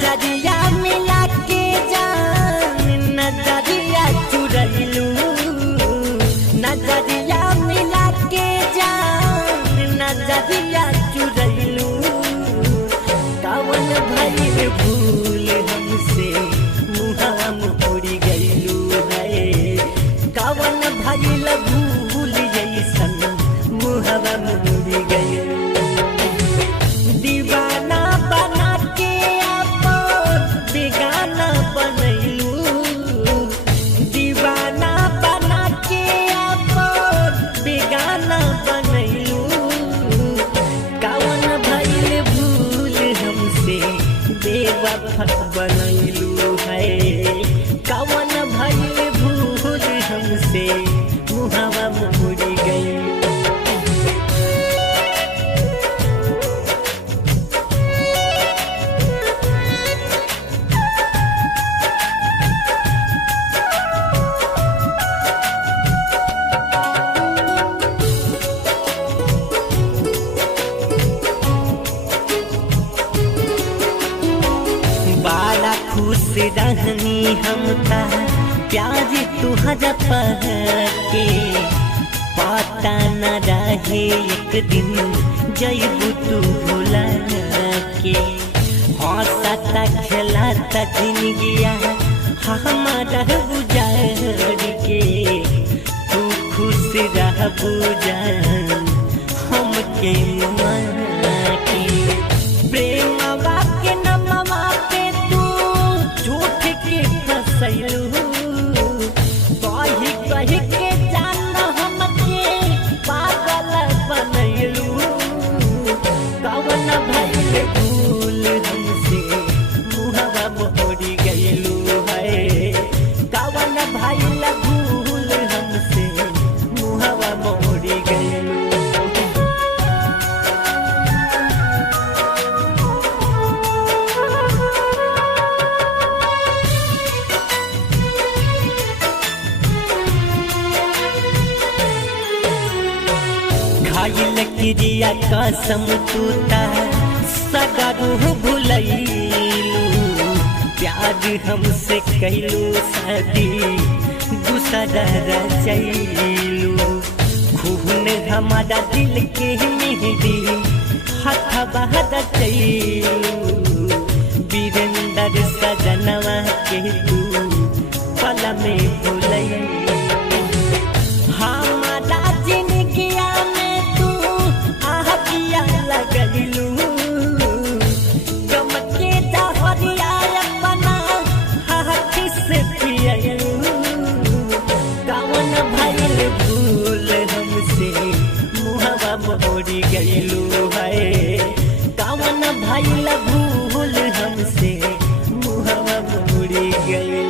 नजरिया मिला के जान नजरिया चुरैलू नजरिया मिला के जान नजरिया चुरैलू कवन भइल भूल हमसे मुँह मोड़ गइलू है कवन भइल भूल जैसन मुँहवा मोड़ गइलू दीवाना बना के अपन बेगाना बनैलू दीवाना बना के अपन बेगाना बनैलू कवन भइल भूल हमसे बेवफा बनैलू है कवन भइल भूल हमसे मुँहवा मोड़ गइलू बड़ा खुश रहनी हम ता प्यार तुहरा के पता न रहे एक दिन जैबू तू भुला के हंसता खेलाता जिंदगिया हमारा गुजार के तू खुश रह बुझान हमके मुआ के प्रेमवा के नमवा पे तू झूठ के फसैलू कही के जान हमके पागल बनैलू कवन भइल भूल हमसे मुँहवा मोड़ गइलू है कवन भइल भूल हमसे मुँहवा मोड़ गइलू खाइल क्रिया कसम तूता सगरू भुलैलू प्यार हमसे कैलू शादी दूसरा रचैलू खून हमारा दिल के मेहदी हथवा रचैलू वीरेंद्र सजनवा के तू पल में भुलैलू हमारा जिंदगिया में तू आहतिया लगलू गम के दहरिया अपना हाथ से पियलू कवन भइल भूल हमसे मुँहवा मोड़ गइलू है कवन भइल भूल हमसे मुँहवा मोड़ गइलू।